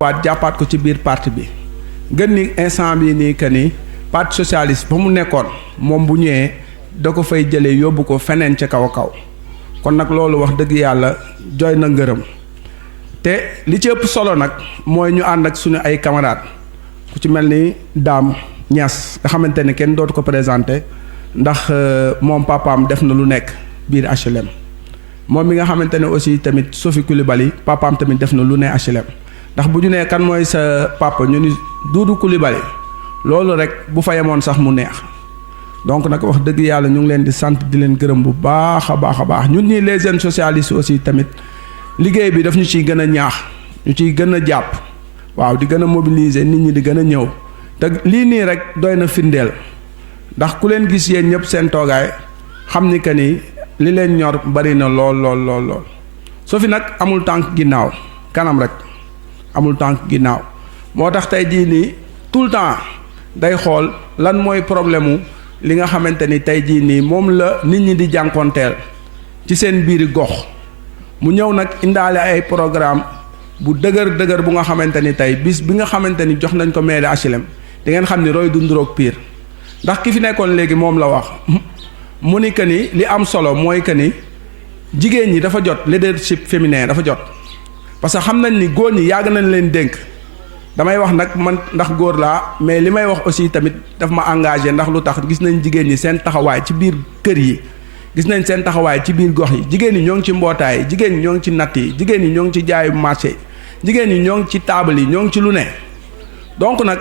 waat jàppaat ko ci biir parti bi gën ni instant bi nii que ni parti socialiste ba mu nekkoon moom bu ñëwee da ko fay jëlee yóbbu ko feneen ca kaw a kaw kon nag loolu wax dëgg yàlla jooy na ngërëm te li ci ëpp solo nag mooy ñu ànd ak suñu ay camarades ku ci mel ni Dame Niass nga xamante ne kenn dootu ko présenté ndax moom papaam def na lu nekk biir HLM moom mi nga xamante ne aussi tamit Sophie Coulibaly papaam tamit def na lu ne HLM ndax bu ñu nee kan mooy sa papa ñu ni Doudou Coulibaly loolu rek bu fa yemoon sax mu neex donc nag wax dëgg yàlla ñu ngi leen di sant di leen gërëm bu baax a baax a baax ñun ñii les jeunes socialistes aussi tamit liggéey bi daf ñu ciy gën a ñaax ñu ciy gën a jàpp waaw di gën a mobiliser nit ñi di gën a ñëw te lii nii rek doy na firndeel ndax ku leen gis yéen ñëpp seen toogaay xam ni que ni li leen ñor bari na lool lool lool lool soo fi nag amul tànk ginnaaw kanam rek amul tànk ginnaaw moo tax tey jii nii tout le temps day xool lan mooy problème mu li nga xamante ni tey jii nii moom la nit ñi di jànkoonteel ci seen biiri gox mu ñëw nag indaale ay programme bu dëgër bu nga xamante ni tey bis bi nga xamante ni jox nañ ko mairie HLM di ngeen xam ni roy du nduroog pire ndax ki fi nekkoon léegi moom la wax mu ni que ni li am solo mooy que ni jigéen ñi dafa jot leadership féminin dafa jot parce que xam nañ ni góor ñi yàgg nañ leen dénk damay wax nag man ndax góor laa mais li may wax aussi tamit daf ma engagé ndax lu tax gis nañ jigéen ñi seen taxawaay ci biir kër yi gis nañ seen taxawaay ci biir gox yi jigéen ñi ñoo ngi ci mbootaay jigéen ñi ñoo ngi ci natt yi jigéen ñi ñoo ngi ci jaayu marché jigéen ñi ñoo ngi ci taabal yi ñoo ngi ci lu ne donc nag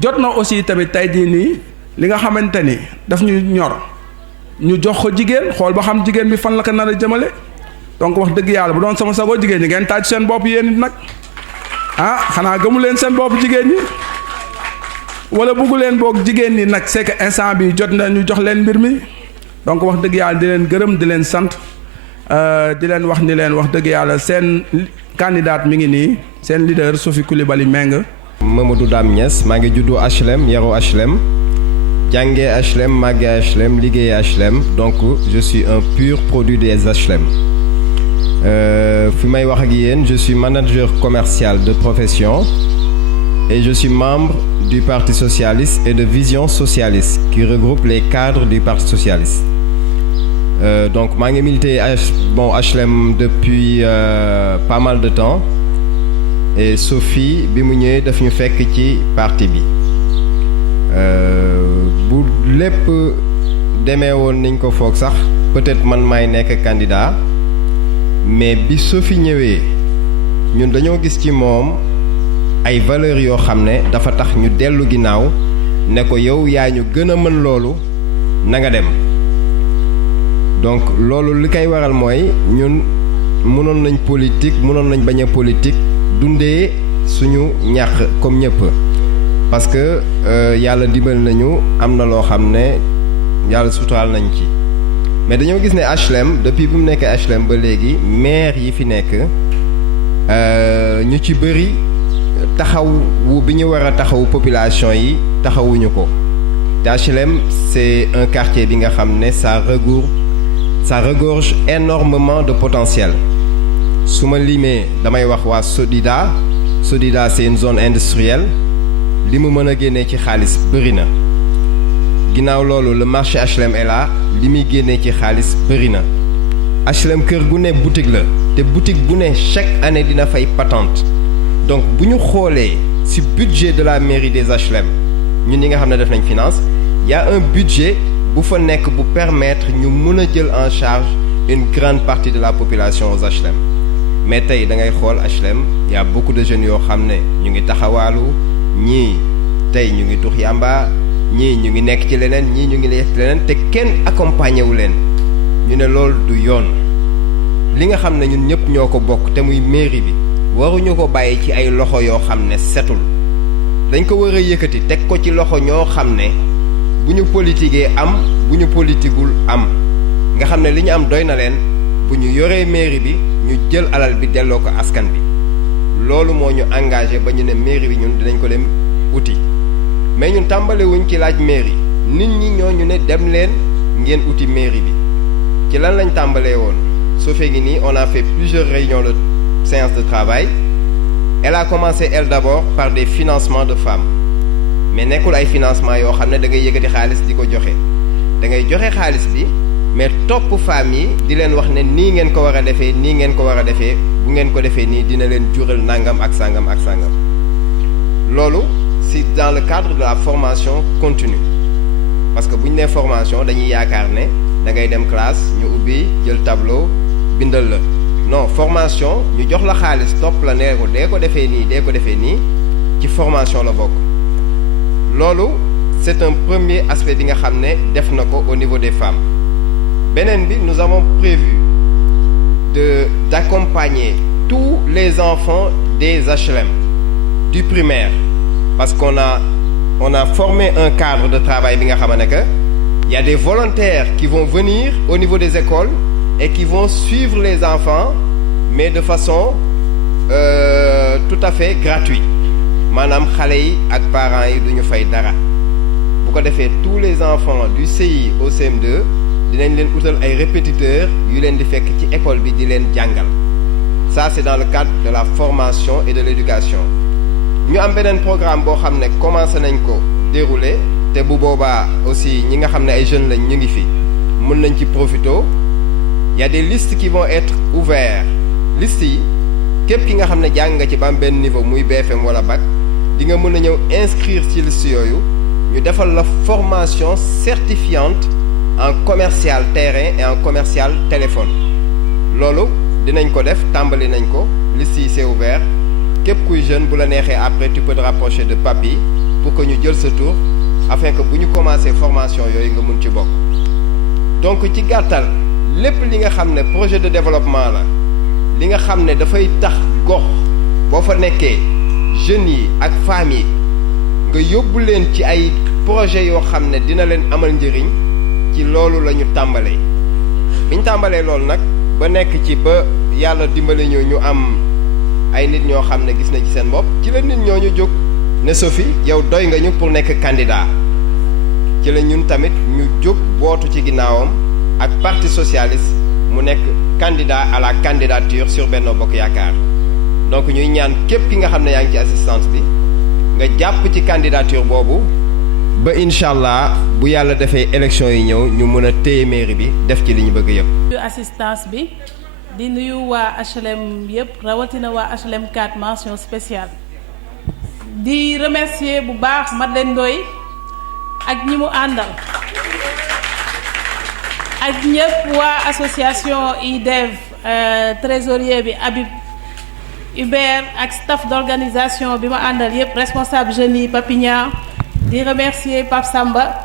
jot na aussi tamit tey jii nii li nga xamante ni daf ñu ñor ñu jox ko jigéen xool ba xam jigéen bi fan la ko nar a jëmale donc wax dëgg yàlla bu doon sama sago jigéen ñi ngeen taaj seen bopp yéen it nag ah xanaa gëmu leen seen bopp jigéen ñi wala buggu leen boog jigéen ñi nag c'est que instant bi jot na ñu jox leen mbir mi donc wax dëgg yàlla di leen gërëm di leen sant di leen wax ni leen wax dëgg yàlla seen candidate mi ngi nii seen leader Sophie Coulibaly Meng. Mamadou Dame Niass maa ngi juddu HLM yaru HLM jàngee HLM màggee HLM liggéeyee HLM donc je suis un pur produit des HLM. Fi may wax ak yéen je suis manager commercial de profession et je suis membre du Parti socialiste et de Vision socialiste qui regroupe les cadres du Parti socialiste. Donc maa ngi milité HLM depuis pas mal de temps et Sophie bi mu ñëwee daf ñu fekk ci parti bi bu lépp demee woon niñ ko foog sax peut-être man maay nekk candidat mais bi Sophie ñëwee ñun dañoo gis ci moom ay valeurs yoo xam ne dafa tax ñu dellu ginnaaw ne ko yow yaa ñu gën a mën loolu na nga dem donc loolu li koy waral mooy ñun mënoon nañ politique mënoon nañ bañ a politique dundee suñu ñàq comme ñëpp parce que yàlla dimbal nañu am na loo xam ne yàlla suturaal nañ ci mais dañoo gis ne HLM depuis bi mu nekkee HLM ba léegi maire yi fi nekk ñu ci bëri taxawu bi ñu war a taxawu population yi taxawuñu ko te HLM c'est un quartier bi nga xam ne ça regorge énormément de potentiel su ma limee damay wax waa Sodida c'est une zone industrielle li mu mën a génnee ci xaalis bëri na ginnaaw loolu le marché HLM est là li muy génnee ci xaalis bëri na HLM kër gu ne boutique la te boutique bu ne chaque année dina fay patente donc bu ñu xoolee ci budget de la mairie des HLM ñun ñi nga xam ne def nañ finance y a un budget bu fa nekk bu permettre ñu mën a jël en charge une grande partie de la population aux HLM mais tey da ngay xool HLM y a beaucoup de jeunes yoo xam ne ñu ngi taxawaalu ñii tey ñu ngi tux yàmba ñii ñu ngi nekk ci leneen ñii ñu ngi nekk ci leneen te kenn accompagné wu leen ñu ne loolu du yoon li nga xam ne ñun ñëpp ñoo ko bokk te muy mairie bi waruñu ko bàyyi ci ay loxo yoo xam ne setul dañ ko war a yëkkati teg ko ci loxo ñoo xam ne bu ñu politiquee am bu ñu politiquul am nga xam ne li ñu am doy na leen bu ñu yoree mairie bi ñu jël alal bi delloo ko askan bi loolu moo ñu engagé ba ñu ne mairie bi ñun dinañ ko dem uti mais ñun tàmbalewuñ ci laaj mairie nit ñi ñoo ñu ne dem leen ngeen uti mairie bi ci lan lañ tàmbalee woon soo fee ngi nii on a fait plusieurs réunions de séances de travail elle a commencé elle d'abord par des financements de femmes mais nekkul ay financement yoo xam ne da ngay yëkkati xaalis di ko joxe da ngay joxe xaalis bi mais topp femmes yi di leen wax ne nii ngeen ko war a defee nii ngeen ko war a defee bu ngeen ko defee nii dina leen jural nangam ak sangam ak sangam loolu c'est dans le cadre de la formation continue parce que bu ñu nee formation dañuy yaakaar ne da ngay dem classe ñu ubbi jël tableau bindal la non formation ñu jox la xaalis topp la nee ko dee ko defee nii dee ko defee nii ci formation la bokk loolu c'est un premier aspect bi nga xam ne def na ko au niveau des femmes beneen bi nous avons prévu d'accompagner tous les enfants des HLM du primaire parce qu'on a formé un cadre de travail bi nga xam ne que il y a des volontaires qui vont venir au niveau des écoles et qui vont suivre les enfants mais de façon tout à fait gratuite maanaam xale yi ak parents yi duñu fay dara bu ko defee tous les enfants du CI au CM2 dinañ leen utal ay répétiteurs yu leen di fekk ci école bi di leen jàngal ça c'est dans le cadre de la formation et de l'éducation ñu am beneen programme boo xam ne commencé nañ ko dérouler te bu boobaa aussi ñi nga xam ne ay jeunes lañ ñu ngi fi mën nañ ci profito il y a des listes qui vont être ouvertes listes yi képp ki nga xam ne jàng nga ci ba am benn niveau muy BFM wala bac di nga mën a ñëw inscrire ci liste yooyu ñu defal la formation certifiante en commercial terrain et en commercial téléphone loolu dinañ ko def tàmbali nañ ko liste yi c'est ouvert képp kuy jeune bu la neexee après tu peux te rapprocher de papi pour que ñu jël sa tour afin que bu ñu commencer formation yooyu nga mun ci bokk donc ci gàttal lépp li nga xam ne projet de développement la li nga xam ne dafay tax gox boo fa nekkee jeunes yi ak femmes yi nga yóbbu leen ci ay projet yoo xam ne dina leen amal njëriñ ci loolu la ñu tàmbalee bi ñu tàmbalee loolu nag ba nekk ci ba yàlla dimbali ñu am ay nit ñoo xam ne gis nañ ci seen bopp ci la nit ñoo ñu jóg ne Sophie yow doy nga ñu pour nekk candidat ci la ñun tamit ñu jóg bootu ci ginnaawam ak parti socialiste mu nekk candidat à la candidature sur Benno Bokk Yaakaar donc ñuy ñaan képp ki nga xam ne yaa ngi ci assistance bi nga jàpp ci candidature boobu ba incha allah bu yàlla defee élection yi ñëw ñu mën a téye mairie bi def ci li ñu bëgg yëpp. assistance bi di nuyu waa HLM yëpp rawatina waa HLM 4 mention spéciale di remercier bu baax Madeleine Ndoye ak ñi mu àndal ak ñëpp waa association IDEV trésorier bi Habib Hubert ak staff d'organisation bi ma àndal yëpp responsable jeunes yi Papignan di remercier Pape Samba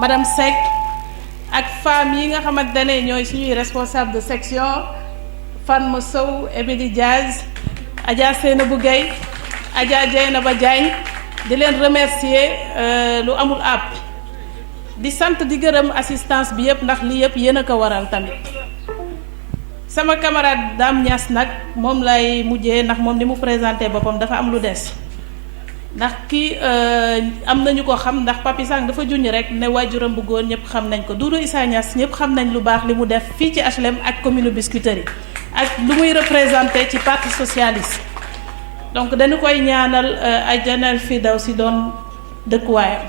madame Seck ak femmes yi nga xamante ne ñooy suñuy responsable de section Fatma Sow Émilie Diaz Adja Seynabou Gueye Adja Dieynaba Diagne di leen remercier lu amul àpp di sant di gërëm assistance bi yëpp ndax lii yëpp yéen a ko waral tamit sama camarade Dame Niass nag moom lay mujjee ndax moom ni mu présenté boppam dafa am lu des ndax kii am nañu ko xam ndax Papi Sang dafa junj rek ne waajuram bu góor ñëpp xam nañ ko Doudou Issa Niass ñëpp xam nañ lu baax li mu def fii ci HLM ak commune Biscuiterie ak lu muy représenté ci parti socialiste donc dañu koy ñaanal ajjanal fi daw si doon dëkkuwaayam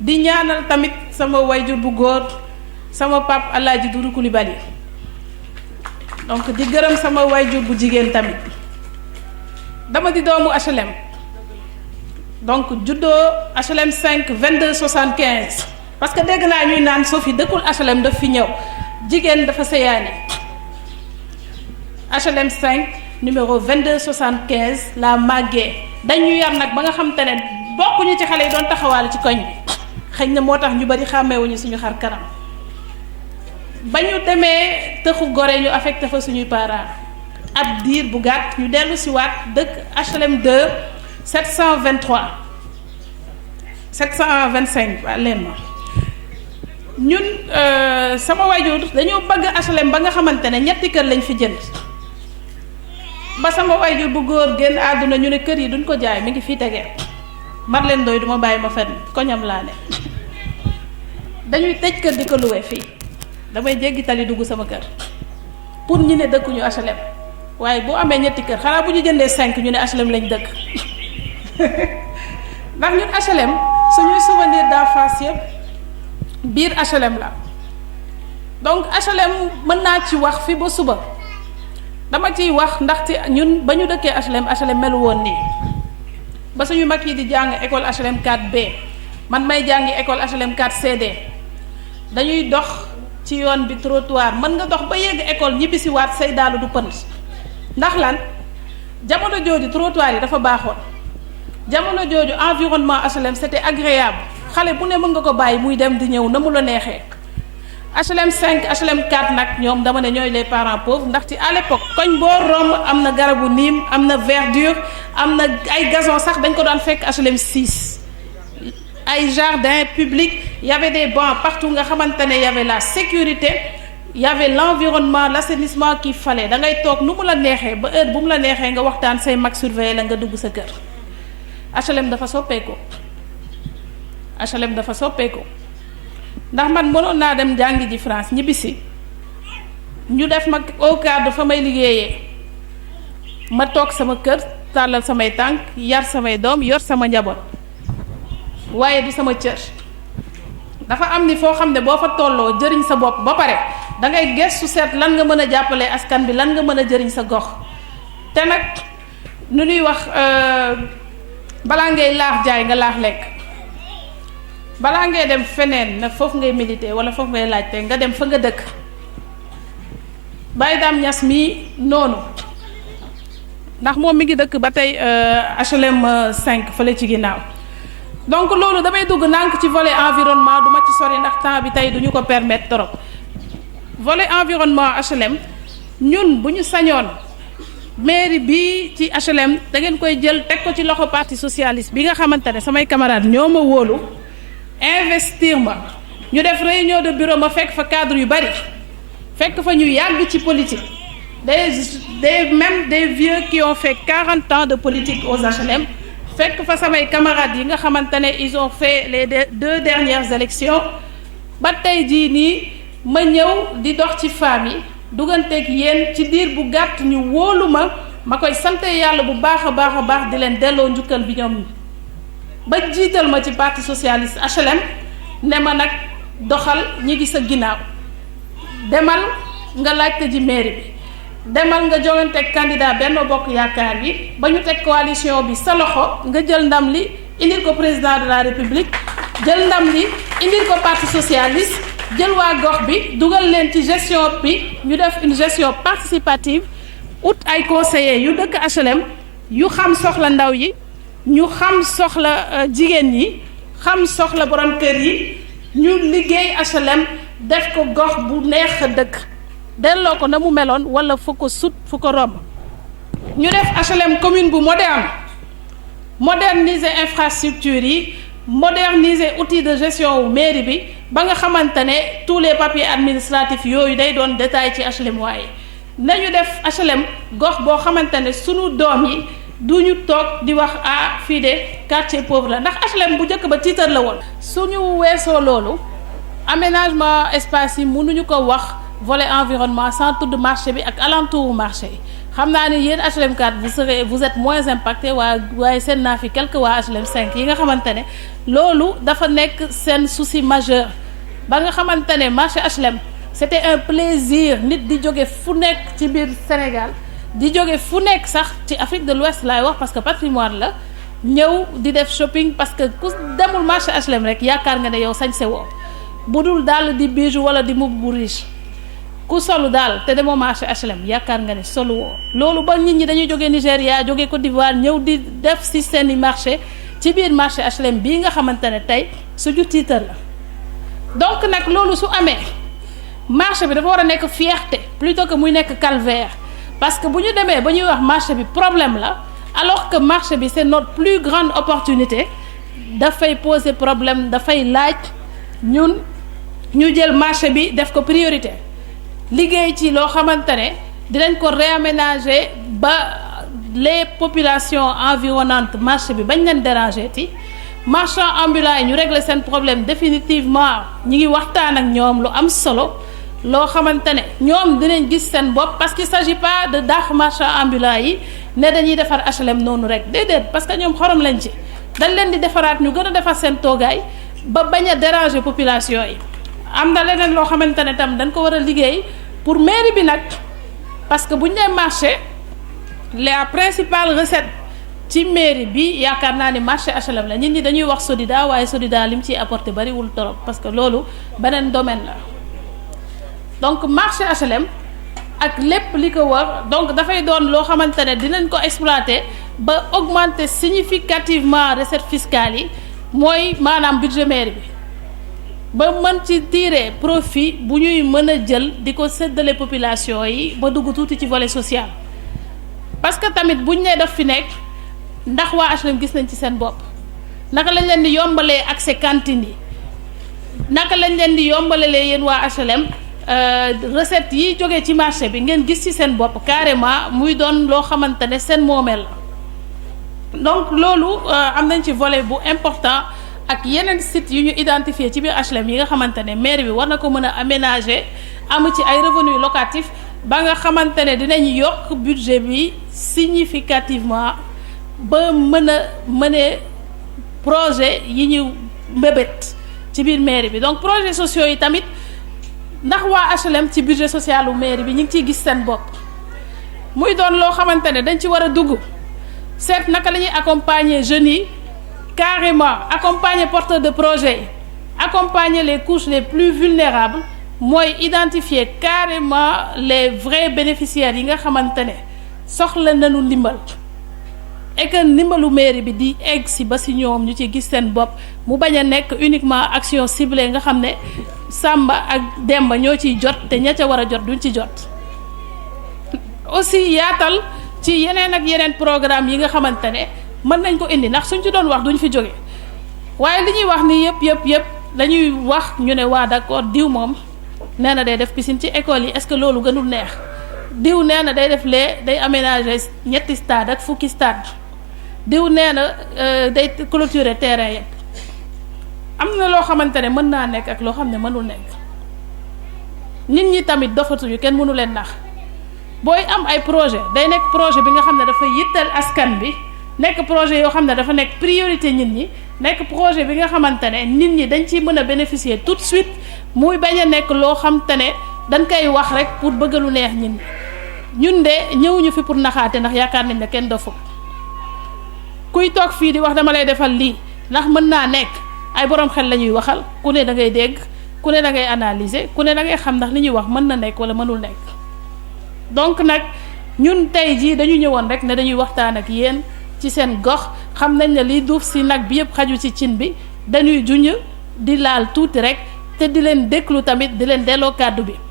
di ñaanal tamit sama waajur bu góor sama pap Alaaji Doudou Coulibaly donc di gërëm sama waajur bu jigéen tamit dama di doomu HLM donc juddoo HLM 5 22 75 parce que dégg naa ñuy naan Sophie dëkkul HLM daf fi ñëw jigéen dafa sëyaani HLM 5 numéro 22 75 la màggee dañu yar nag ba nga xam te ne bokkuñu ci xale yi doon taxawaale ci koñ bi xëy na moo tax ñu bari xàmmeewuñu suñu xar kanam ba ñu demee tëxu gore ñu affecté fa suñuy parents ab diir bu gàtt ñu dellu si waat dëkk HLM 2 723 725 waa leen ma ñun sama waajur dañoo bëgg HLM ba nga xamante ne ñetti kër lañ fi jënd ba sama waajur bu góor génn àdduna ñu ne kër yi duñ ko jaay mi ngi fii tegee Marlène Ndoye duma bàyyi ma fenn koñam laa ne dañuy tëj kër di ko luwe fii damay jéggi tali dugg sama kër pour ñu ne dëkkuñu HLM waaye boo amee ñetti kër xanaa bu ñu jëndee 5 ñu ne HLM lañ dëkk ndax ñun HLM suñuy souvenir d'enfance yëpp biir HLM la donc HLM mën naa ci wax fi ba suba dama ciy wax ndaxte ñun ba ñu dëkkee HLM melu woon nii ba suñu mag yi di jàng école HLM 4B man may jàngi école HLM 4CD dañuy dox ci yoon bi trottoir mën nga dox ba yegg école ñibbisiwaat say daalu du pënd ndax lan jamono jooju trottoir yi dafa baaxoon jamono jooju environnement HLM c'était agréable xale bu ne mën nga ko bàyyi muy dem di ñëw na mu la neexee HLM 5 HLM 4 nag ñoom dama ne ñooy les parents pauvres ndax ci à l'époque koñ boo romb am na garabu niim am na verdure am na ay gazon sax dañ ko daan fekk HLM 6 ay jardin public y avait des bancs partout nga xamante ne y avait la sécurité y avait l'environnement l'assainissement qu'il fallait da ngay toog nu mu la neexee ba heure bu mu la neexee nga waxtaan say mag surveiller la nga dugg sa kër HLM dafa soppeeku HLM dafa soppeeku ndax man mënoon naa dem jàngi ji France ñibbisi ñu def ma au cadre fa may liggéeyee ma toog sama kër tàllal samay tànk yar samay doom yor sama njaboot waaye du sama cër dafa am ni foo xam ne boo fa tolloo jëriñ sa bopp ba pare da ngay gëstu seet lan nga mën a jàppalee askan bi lan nga mën a jëriñ sa gox te nag nu ñuy wax balaa ngay laax jaay nga laax lekk balaa ngay dem feneen nag foofu ngay militer wala foofu ngay laajte nga dem fa nga dëkk Baye Dame Niass mii noonu ndax moom mi ngi dëkk ba tey HLM 5 fële ci ginnaaw donc loolu damay dugg nànk ci volet environnement du ma ci sori ndax temps bi tey duñu ko permettre trop volet environnement HLM ñun bu ñu sañoon mairie bi ci HLM da ngeen koy jël teg ko ci loxo parti socialiste bi nga xamante ne samay camarades ñoo ma wóolu investir ma ñu def réunion de bureau ma fekk fa cadre yu bari fekk fa ñu yàgg ci politique même des vieux qui ont fait 40 ans de politique aux HLM fekk fa samay camarades yi nga xamante ne ils ont fait les 2 dernières élections ba tey jii nii ma ñëw di dox ci famille duganteeg yéen ci diir bu gàtt ñu wóolu ma koy sante yàlla bu baax a baax di leen delloo njukkal bi ñoom ba jiital ma ci parti socialiste HLM ne ma nag doxal ñi ngi sa ginnaaw demal nga laajte ji mairie bi demal nga joŋanteeg candidat Benno Bokk Yaakaar bi ba ñu teg coalition bi sa loxo nga jël ndam li indil ko président de la république jël ndam li indil ko parti socialiste jël waa gox bi dugal leen ci gestion bi ñu def une gestion participative ut ay conseillers yu dëkk HLM yu xam soxla ndaw yi ñu xam soxla jigéen ñi xam soxla borom kër yi ñu liggéey HLM def ko gox bu neex a dëkk delloo ko na mu meloon wala fu ko sut fu ko romb ñu def HLM commune bu moderniser infrastructure yi moderniser outil de gestion wu mairie bi ba nga xamante ne tous les papiers administratifs yooyu day doon détail ci HLM waaye nañu def HLM gox boo xamante ne sunu doom yi duñu toog di wax fii de quartier pauvre la ndax HLM bu njëkk ba tiitar la woon suñu weesoo loolu aménagement espace yi mënuñu ko wax volet environnement sans tudd marché bi ak alentour marché yi xam naa ne yéen HLM 4 vous êtes moins impacté waaye seen naa fi quelques waa HLM 5 yi nga xamante ne loolu dafa nekk seen souci majeur ba nga xamante ne marché HLM c'était un plaisir nit di jóge fu nekk ci biir Sénégal di jóge fu nekk sax ci Afrique de l'Ouest laay wax parce que patrimoine la ñëw di def shopping parce que ku demul marché HLM rek yaakaar nga ne yow sañse woo bu dul daal di bijou wala di mbubb bu riche ku solu daal te demoo marché HLM yaakaar nga ne solu woo loolu ba nit ñi dañuy jógee Nigéria jógee Côte d'Ivoire ñëw di def ci seeni marché ci biir marché HLM bii nga xamante ne tey suñu tiitar la donc nag loolu su amee marché bi dafa war a nekk fierté plutôt que muy nekk calvaire parce que bu ñu demee ba ñuy wax marché bi problème la alors que marché bi c'est notre plus grande opportunité dafay poser problème dafay laaj ñun ñu jël marché bi def ko priorité liggéey ci loo xamante ne dinañ ko réaménager ba les populations environnantes marché bi bañ leen déranger ti marchands ambulants yi ñu régler seen problème définitivement ñi ngi waxtaan ak ñoom lu am solo loo xamante ne ñoom dinañ gis seen bopp parce qu'il s'agit pas de dàq marchands ambulants yi ne dañuy defar HLM noonu rek déedéet parce que ñoom xorom lañ ci dañ leen di defaraat ñu gën a defar seen toogaay ba bañ a déranger population yi. am na leneen loo xamante ne tam dañ ko war a liggéey pour mairie bi nag parce que bu ñu nee marché la principale recette ci mairie bi yaakaar naa ni marché HLM la nit ñi dañuy wax Sodida waaye Sodida lim ciy apporté bariwul torop parce que loolu beneen domaine la donc marché HLM ak lépp li ko war donc dafay doon loo xamante ne dinañ ko exploiter ba augmenter significativement recettes fiscales yi mooy maanaam budget mairie bi ba mën ci tirer profit bu ñuy mën a jël di ko séddale population yi ba dugg tuuti ci volet social parce que tamit buñ ne daf fi nekk ndax waa HLM gis nañ ci seen bopp naka lañ leen di yombalee accès cantine yi naka lañ leen di yombalalee yéen waa HLM recette yi jógee ci marché bi ngeen gis ci seen bopp carrément muy doon loo xamante ne seen moomeel la donc loolu am nañ ci volet bu important ak yeneen sites yu ñu identifié ci biir HLM yi nga xamante ne maire bi war na ko mën a aménager am ci ay revenus locatifs ba nga xamante ne dinañ yokk budget bi significativement ba mën a mëne projet yi ñu mbébét ci biir mairie bi donc projets sociaux yi tamit ndax waa HLM ci budget social u mairie bi ñu ngi ciy gis seen bopp muy doon loo xamante ne dañ ci war a dugg seet naka la ñuy accompagner jeunes yi carrément accompagner porteurs de projet yi accompagner les couches les plus vulnérables mooy identifier carrément les vrais bénéficiaires yi nga xamante ne soxla nañu ndimbal et que ndimbalu mairie bi di egg si ba si ñoom ñu ci gis seen bopp mu bañ a nekk uniquement action ciblée nga xam ne Samba ak Demba ñoo ciy jot te ña ca war a jot duñ ci jot aussi yaatal ci yeneen ak yeneen programme yi nga xamante ne mën nañ ko indi ndax suñ ci doon wax duñ fi jóge waaye li ñuy wax ni yëpp dañuy wax ñu ne waa d'accord diw moom nee na day def piscine ci école yi est-ce que loolu gënul neex diw nee na day def day aménager ñetti stade ak fukki stade diw nee na day clôturer terrain yëpp am na loo xamante ne mën naa nekk ak loo xam ne mënul nekk nit ñi tamit dofatuñu kenn mënu leen nax booy am ay projet day nekk projet bi nga xam ne dafa yitteel askan bi nekk projet yoo xam ne dafa nekk priorité nit ñi nekk projet bi nga xamante ne nit ñi dañ ciy mën a bénéficier tout de suite muy bañ a nekk loo xamante ne dañ koy wax rek pour bëgg lu neex nit ñi ñun de ñëwuñu fi pour naxaate ndax yaakaar nañ ne kenn dofu kuy toog fii di wax dama lay defal lii ndax mën naa nekk ay borom xel la ñuy waxal ku ne da ngay dégg ku ne da ngay analyser ku ne da ngay xam ndax li ñuy wax mën na nekk wala mënul nekk donc nag ñun tey jii dañu ñëwoon rek ne dañuy waxtaan ak yéen ci seen gox xam nañ ne liy duuf si nag bi yëpp xaju ci cin bi dañuy junj di laal tuuti rek te di leen déglu tamit di leen delloo kàddu bi